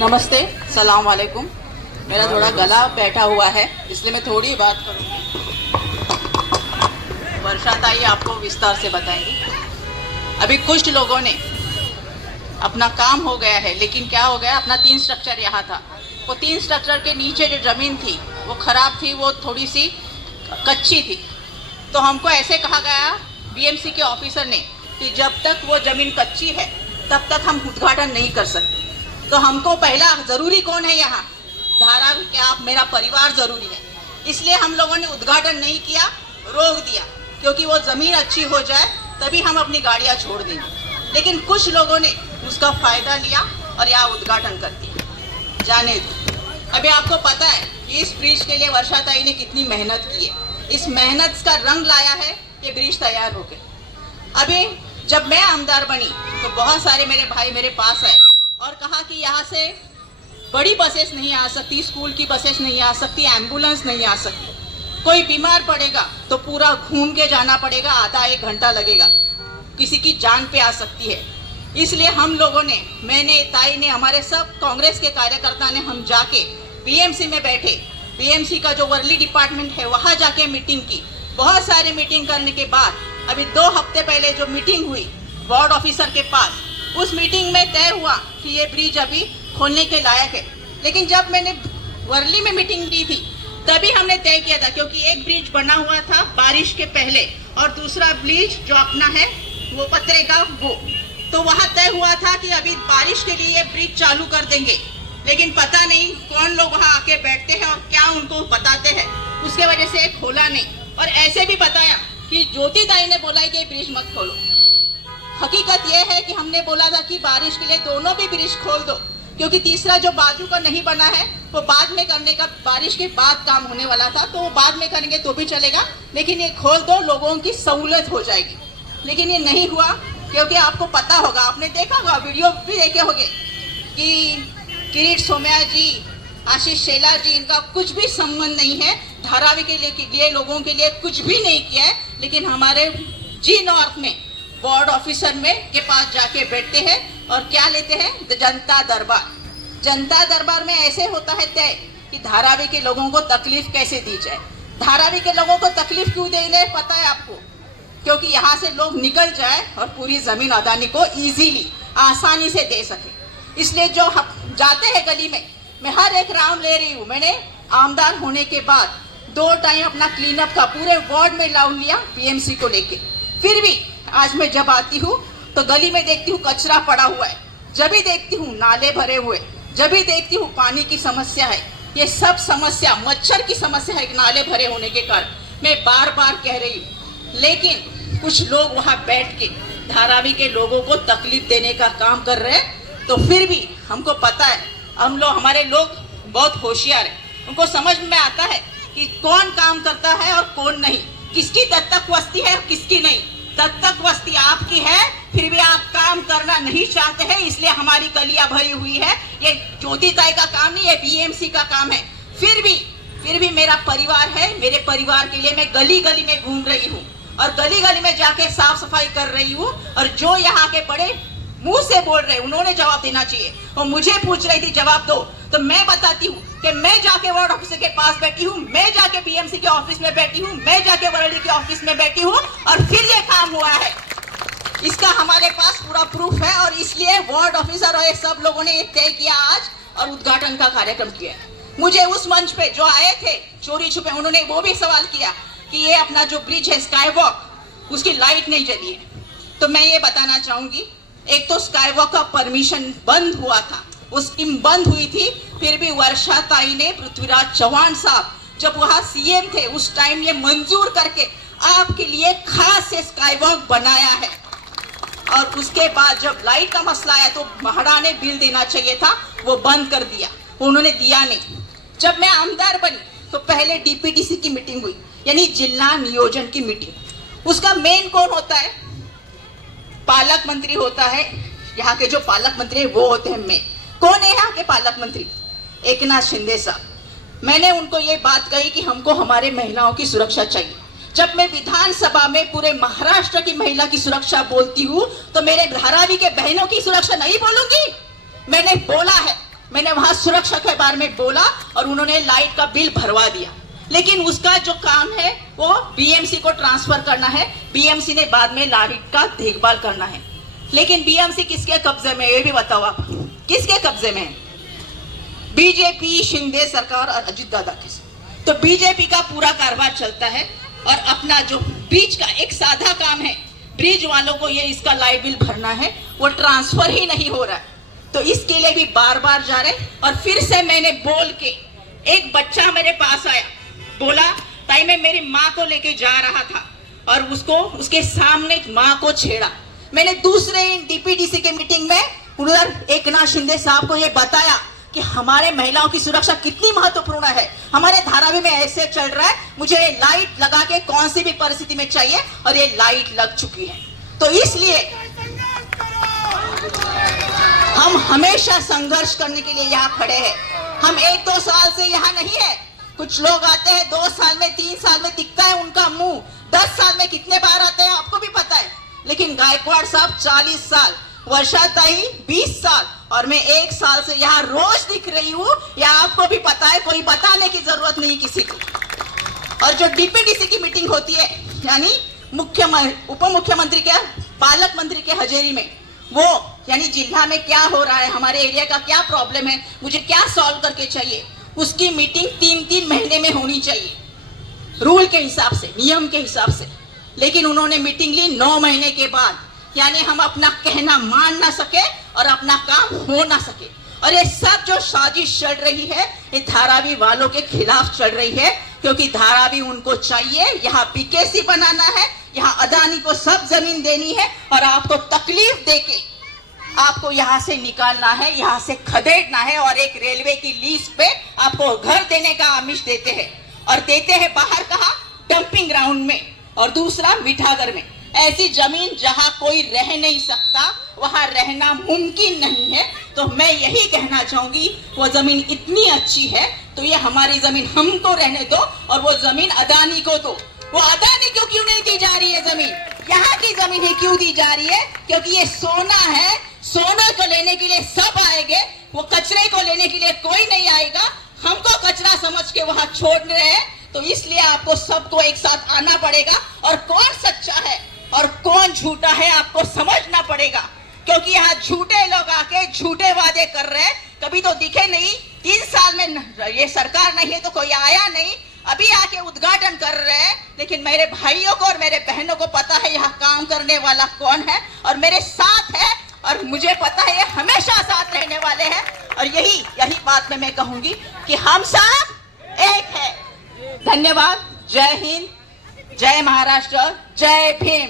नमस्ते, सलाम वालेकुम। मेरा थोड़ा गला बैठा हुआ है, इसलिए मैं थोड़ी बात करूँगी। वर्षा ताई आपको विस्तार से बताएंगी। अभी कुछ लोगों ने अपना काम हो गया है, लेकिन क्या हो गया, अपना 3 स्ट्रक्चर यहाँ था, वो 3 स्ट्रक्चर के नीचे जो ज़मीन थी वो ख़राब थी, वो थोड़ी सी कच्ची थी। तो हमको ऐसे कहा गया बीएमसी के ऑफिसर ने कि जब तक वो ज़मीन कच्ची है तब तक हम उद्घाटन नहीं कर सकते। तो हमको पहला ज़रूरी कौन है यहाँ, धारावी के आप, मेरा परिवार ज़रूरी है। इसलिए हम लोगों ने उद्घाटन नहीं किया, रोक दिया, क्योंकि वो ज़मीन अच्छी हो जाए तभी हम अपनी गाड़ियाँ छोड़ देंगे। लेकिन कुछ लोगों ने उसका फ़ायदा लिया और यहाँ उद्घाटन कर दिया। जाने दो। अभी आपको पता है कि इस ब्रिज के लिए वर्षा ताई ने कितनी मेहनत की है। इस मेहनत का रंग लाया है कि ब्रिज तैयार हो गए। अभी जब मैं आमदार बनी तो बहुत सारे मेरे भाई मेरे पास आए और कहा कि यहाँ से बड़ी बसेस नहीं आ सकती, स्कूल की बसेस नहीं आ सकती, एम्बुलेंस नहीं आ सकती, कोई बीमार पड़ेगा तो पूरा घूम के जाना पड़ेगा, आधा 1 घंटा लगेगा, किसी की जान पे आ सकती है। इसलिए हम लोगों ने, मैंने, ताई ने, हमारे सब कांग्रेस के कार्यकर्ता ने, हम जाके बीएमसी में बैठे, बीएमसी का जो वर्ली डिपार्टमेंट है वहाँ जाके मीटिंग की। बहुत सारे मीटिंग करने के बाद अभी 2 हफ्ते पहले जो मीटिंग हुई वार्ड ऑफिसर के पास, उस मीटिंग में तय हुआ कि ये ब्रिज अभी खोलने के लायक है। लेकिन जब मैंने वर्ली में मीटिंग की थी तभी हमने तय किया था, क्योंकि एक ब्रिज बना हुआ था बारिश के पहले और दूसरा ब्रिज जो अपना है वो पत्रे का, वो तो वहाँ तय हुआ था कि अभी बारिश के लिए ये ब्रिज चालू कर देंगे। लेकिन पता नहीं कौन लोग वहाँ आके बैठते हैं और क्या उनको बताते हैं, उसके वजह से खोला नहीं। और ऐसे भी बताया कि ज्योति ताई ने बोला है कि ब्रिज मत खोलो। हकीकत यह है कि हमने बोला था कि बारिश के लिए दोनों भी ब्रिज खोल दो, क्योंकि तीसरा जो बाजू का नहीं बना है वो बाद में करने का, बारिश के बाद काम होने वाला था, तो वो बाद में करेंगे तो भी चलेगा, लेकिन ये खोल दो, लोगों की सहूलत हो जाएगी। लेकिन ये नहीं हुआ, क्योंकि आपको पता होगा, आपने देखा होगा, वीडियो भी देखे होंगे कि किरीट सोमया जी, आशीष शेलार जी, इनका कुछ भी संबंध नहीं है, धारावी के लिए लोगों के लिए कुछ भी नहीं किया है। लेकिन हमारे जी नॉर्थ में वार्ड ऑफिसर में के पास जाके बैठते हैं और क्या लेते हैं, जनता दरबार। जनता दरबार में ऐसे होता है तय कि धारावी के लोगों को तकलीफ कैसे दी जाए। धारावी के लोगों को तकलीफ क्यों देने, पता है आपको, क्योंकि यहाँ से लोग निकल जाए और पूरी जमीन अदानी को इजीली, आसानी से दे सके। इसलिए जो जाते हैं गली में, मैं हर एक राउंड ले रही हूँ। मैंने आमदार होने के बाद 2 टाइम अपना क्लीनअप का पूरे वार्ड में राउंड लिया बीएमसी को लेके। फिर भी आज मैं जब आती हूँ तो गली में देखती हूँ कचरा पड़ा हुआ है, जब भी देखती हूँ नाले भरे हुए, जब भी देखती हूँ पानी की समस्या है। ये सब समस्या, मच्छर की समस्या है नाले भरे होने के कारण, मैं बार बार कह रही हूँ। लेकिन कुछ लोग वहाँ बैठ के धारावी के लोगों को तकलीफ देने का काम कर रहे हैं। तो फिर भी हमको पता है, हमारे लोग बहुत होशियार है, उनको समझ में आता है कि कौन काम करता है और कौन नहीं, किसकी दत्तक वस्ती है और किसकी नहीं। दत्तक वस्ती आपकी है, फिर भी आप काम करना नहीं चाहते हैं, इसलिए हमारी गलियां भरी हुई है। ये ज्योति ताई का काम नहीं, ये बीएमसी का काम है। फिर भी मेरा परिवार है, मेरे परिवार के लिए मैं गली गली में घूम रही हूँ और गली गली में जाके साफ सफाई कर रही हूँ। और जो यहाँ के बड़े मुंह से बोल रहे, उन्होंने जवाब देना चाहिए। और मुझे पूछ रही थी जवाब दो, तो मैं बताती हूँ कि मैं जाके वार्ड ऑफिसर के पास बैठी हूँ, मैं जाके बीएमसी के ऑफिस में बैठी हूँ, मैं जाके वर्ली के ऑफिस में बैठी हूँ और फिर ये काम हुआ है। इसका हमारे पास पूरा प्रूफ है। और इसलिए वार्ड ऑफिसर और सब लोगों ने तय किया आज और उद्घाटन का कार्यक्रम किया। मुझे उस मंच पे जो आए थे चोरी छुपे, उन्होंने वो भी सवाल किया कि ये अपना जो ब्रिज है स्काई वॉक, उसकी लाइट नहीं जली है। तो मैं ये बताना चाहूंगी, एक तो स्काई वॉक का परमिशन बंद हुआ था, वो स्कीम बंद हुई थी, फिर भी वर्षा ताई ने, पृथ्वीराज चौहान साहब जब वहाँ सीएम थे उस टाइम ये मंजूर करके आपके लिए खास से स्काई वॉक बनाया है। और उसके बाद जब लाइट का मसला आया तो महाड़ा ने बिल देना चाहिए था, वो बंद कर दिया, उन्होंने दिया नहीं। जब मैं आमदार बनी तो पहले डीपीटीसी की मीटिंग हुई, यानी जिला नियोजन की मीटिंग। उसका मेन कौन होता है, पालक मंत्री होता है। यहाँ के जो पालक मंत्री है वो होते हैं मैं। कौन है यहाँ के पालक मंत्री? एकनाथ शिंदे साहब। मैंने उनको ये बात कही कि हमको हमारे महिलाओं की सुरक्षा चाहिए। जब मैं विधानसभा में पूरे महाराष्ट्र की महिला की सुरक्षा बोलती हूँ तो मेरे धारावी के बहनों की सुरक्षा नहीं बोलूंगी। मैंने बोला है मैंने वहां सुरक्षा के बारे में बोला और उन्होंने लाइट का बिल भरवा दिया, लेकिन उसका जो काम है वो बीएमसी को ट्रांसफर करना है। बीएमसी ने बाद में लाइट का देखभाल करना है। लेकिन बीएमसी किसके कब्जे में है ये भी बताओ आप, किसके कब्जे में है? बीजेपी, शिंदे सरकार और अजित दादा के। तो बीजेपी का पूरा कारोबार चलता है और अपना जो बीच का एक साधा काम है, ब्रिज वालों को ये इसका लाइट बिल भरना है, वो ट्रांसफर ही नहीं हो रहा है। तो इसके लिए भी बार बार जा रहे। और फिर से मैंने बोल के, एक बच्चा मेरे पास आया, बोला ताई मैं मेरी माँ को लेके जा रहा था और उसको उसके सामने माँ को छेड़ा। मैंने दूसरे डीपीडीसी के मीटिंग में उधर एकनाथ शिंदे साहब को ये बताया कि हमारे महिलाओं की सुरक्षा कितनी महत्वपूर्ण है। हमारे धारावी में ऐसे चल रहा है, मुझे लाइट लगा के कौन सी भी परिस्थिति में चाहिए और ये लाइट लग चुकी है। तो इसलिए हम हमेशा संघर्ष करने के लिए यहाँ खड़े हैं। हम 1-2 साल से यहाँ नहीं है। कुछ लोग आते हैं 2 साल में, 3 साल में दिखता है उनका मुंह, 10 साल में कितने बार आते हैं आपको भी पता है। लेकिन गायकवाड़ साहब 40 साल, वर्षा ताई 20 साल और मैं 1 साल से यहाँ रोज दिख रही हूँ, या आपको भी पता है, कोई बताने की जरूरत नहीं किसी को। और जो डीपीडीसी की मीटिंग होती है, यानी उप मुख्यमंत्री के, पालक मंत्री के हजेरी में, वो यानी जिला में क्या हो रहा है, हमारे एरिया का क्या प्रॉब्लम है, मुझे क्या सॉल्व करके चाहिए, उसकी मीटिंग 3-3 महीने में होनी चाहिए रूल के हिसाब से, नियम के हिसाब से। लेकिन उन्होंने मीटिंग ली 9 महीने के बाद, यानी हम अपना कहना मान ना सके और अपना काम हो ना सके। और ये सब जो साजिश चल रही है, ये धारावी वालों के खिलाफ चल रही है, क्योंकि धारावी उनको चाहिए, यहाँ पीकेसी बनाना है, यहाँ अदानी को सब जमीन देनी है और आपको तकलीफ देके आपको यहाँ से निकालना है, यहाँ से खदेड़ना है। और एक रेलवे की लीज पे आपको घर देने का आमिष देते हैं, और देते हैं बाहर कहाँ, डंपिंग ग्राउंड में, और दूसरा मीठागर में। ऐसी जमीन जहां कोई रह नहीं सकता, वहां रहना मुमकिन नहीं है। तो मैं यही कहना चाहूंगी, वो जमीन इतनी अच्छी है तो ये हमारी जमीन हमको रहने दो और वो जमीन अदानी को दो। वो अदानी को क्यों नहीं दी जा रही है जमीन, यहाँ की जमीन ही क्यों दी जा रही है? क्योंकि ये सोना है, सोना को लेने के लिए सब आएंगे, वो कचरे को लेने के लिए कोई नहीं आएगा। हमको कचरा समझ के वहां छोड़ रहे हैं, तो इसलिए आपको सबको एक साथ आना पड़ेगा। और कौन सच्चा है और कौन झूठा है आपको समझना पड़ेगा, क्योंकि यहाँ झूठे लोग आके झूठे वादे कर रहे हैं, कभी तो दिखे नहीं। 3 साल में ये सरकार नहीं है तो कोई आया नहीं, अभी आके उद्घाटन कर रहे हैं। लेकिन मेरे भाइयों को और मेरे बहनों को पता है यहाँ काम करने वाला कौन है, और मेरे साथ है, और मुझे पता है ये हमेशा साथ रहने वाले हैं। और यही बात में मैं कहूंगी कि हम सब एक है। धन्यवाद। जय हिंद, जय महाराष्ट्र, जय भीम।